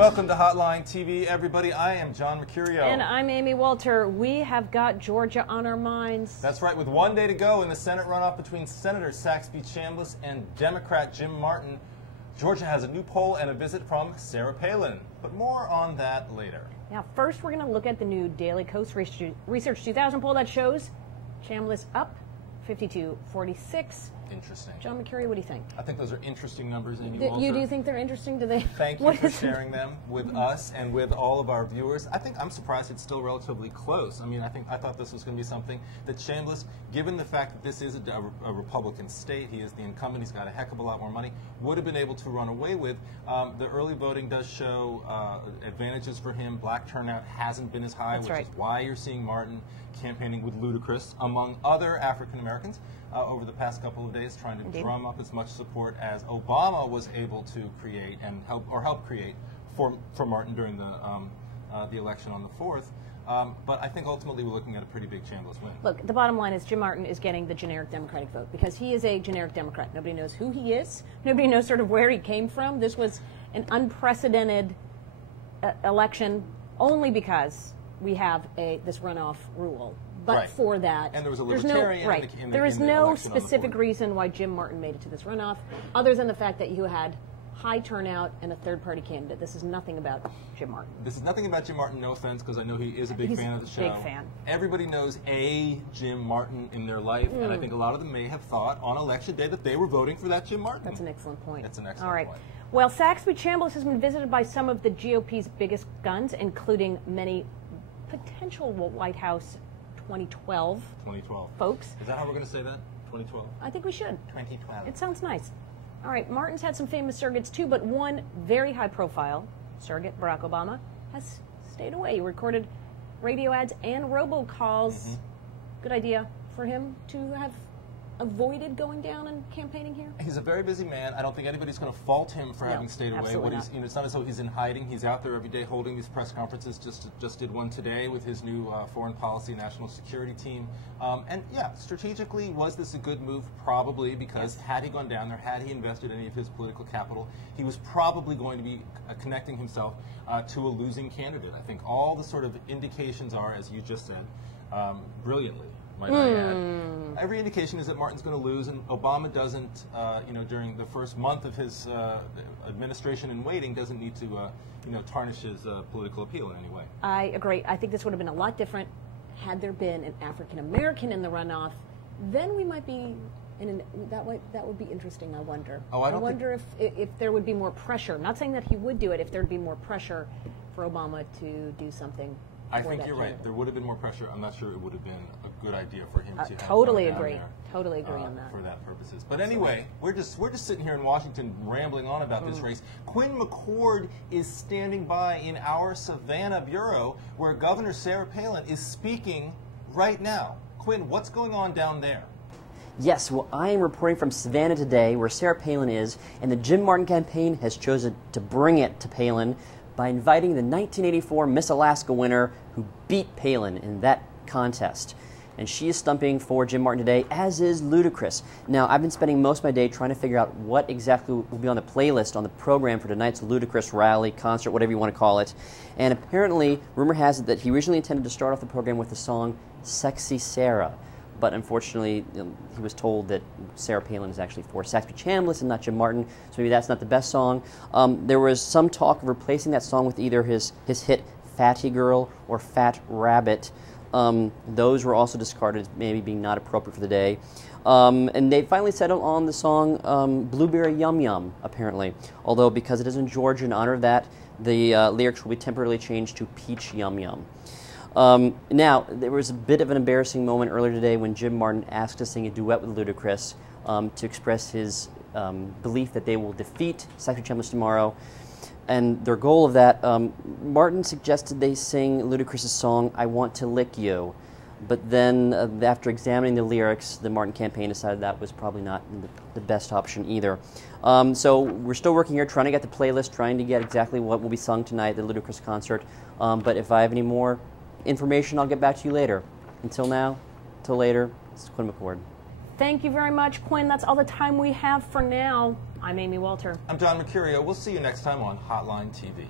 Welcome to Hotline TV, everybody. I am John Mercurio. And I'm Amy Walter. We have got Georgia on our minds. That's right. With one day to go in the Senate runoff between Senator Saxby Chambliss and Democrat Jim Martin, Georgia has a new poll and a visit from Sarah Palin. But more on that later. Now, first we're going to look at the new Daily Coast Research 2000 poll that shows Chambliss up 52-46. Interesting. John Mercurio, what do you think? I think those are interesting numbers, Amy You Walter. do think they're interesting? Do they? Thank you for sharing them with us and with all of our viewers. I'm surprised it's still relatively close. I mean, I thought this was going to be something that Chambliss, given the fact that this is a Republican state, he is the incumbent, he's got a heck of a lot more money, would have been able to run away with. The early voting does show advantages for him. Black turnout hasn't been as high, That's which right. is why you're seeing Martin campaigning with Ludacris, among other African Americans, over the past couple of days, trying to Indeed. drum up as much support as Obama was able to create and help create for Martin during the election on the 4th. But I think ultimately we're looking at a pretty big Chambliss win. Look, the bottom line is Jim Martin is getting the generic Democratic vote because he is a generic Democrat. Nobody knows who he is. Nobody knows sort of where he came from. This was an unprecedented election only because we have this runoff rule. But Right. for that, And there was a libertarian there is in the no election on the specific 4th. reason why Jim Martin made it to this runoff, other than the fact that you had high turnout and a third-party candidate. This is nothing about Jim Martin. This is nothing about Jim Martin, no offense, because I know he is a big He's fan of the show. big fan. Everybody knows a Jim Martin in their life, and I think a lot of them may have thought on election day that they were voting for that Jim Martin. That's an excellent point. That's an excellent All right. point. Well, Saxby Chambliss has been visited by some of the GOP's biggest guns, including many potential White House 2012 folks. Is that how we're going to say that? 2012? I think we should. 2012. It sounds nice. All right, Martin's had some famous surrogates too, but one very high-profile surrogate, Barack Obama, has stayed away. He recorded radio ads and robocalls. Good idea for him to have avoided going down and campaigning here? He's a very busy man. I don't think anybody's going to fault him for having stayed away. Absolutely not. It's not as though he's in hiding. He's out there every day holding these press conferences. Just did one today with his new foreign policy national security team. And yeah, strategically, was this a good move? Probably, because had he gone down there, had he invested any of his political capital, he was probably going to be connecting himself to a losing candidate. I think all the sort of indications are, as you just said, brilliantly, might I add. Every indication is that Martin's going to lose, and Obama doesn't, during the first month of his administration in waiting, doesn't need to, tarnish his political appeal in any way. I agree. I think this would have been a lot different had there been an African American in the runoff. Then we might be that would be interesting. I wonder. Oh, I wonder if there would be more pressure. I'm not saying that he would do it. If there would be more pressure for Obama to do something. I think you're right. There would have been more pressure. I'm not sure it would have been a good idea for him to have Totally gone down agree. there, Totally agree on that. for that purposes. But anyway, we're just sitting here in Washington rambling on about this race. Quinn McCord is standing by in our Savannah bureau, where Governor Sarah Palin is speaking right now. Quinn, what's going on down there? Yes, well, I am reporting from Savannah today, where Sarah Palin is, and the Jim Martin campaign has chosen to bring it to Palin by inviting the 1984 Miss Alaska winner who beat Palin in that contest. And she is stumping for Jim Martin today, as is Ludacris. Now, I've been spending most of my day trying to figure out what exactly will be on the playlist, on the program for tonight's Ludacris rally, concert, whatever you want to call it. And apparently, rumor has it that he originally intended to start off the program with the song Sexy Sarah. But unfortunately, he was told that Sarah Palin is actually for Saxby Chambliss and not Jim Martin, so maybe that's not the best song. There was some talk of replacing that song with either his hit Fatty Girl or Fat Rabbit. Those were also discarded as maybe being not appropriate for the day. And they finally settled on the song Blueberry Yum Yum, apparently. Although because it is in Georgia, in honor of that, the lyrics will be temporarily changed to Peach Yum Yum. Now, there was a bit of an embarrassing moment earlier today when Jim Martin asked to sing a duet with Ludacris to express his belief that they will defeat Saxby Chambliss tomorrow. And their goal of that, Martin suggested they sing Ludacris' song, I Want to Lick You. But then, after examining the lyrics, the Martin campaign decided that was probably not the best option either. So we're still working here, trying to get the playlist, trying to get exactly what will be sung tonight at the Ludacris concert. But if I have any more information, I'll get back to you later. Until now, till later, this is Quinn McCord. Thank you very much, Quinn. That's all the time we have for now. I'm Amy Walter. I'm John Mercurio. We'll see you next time on Hotline TV.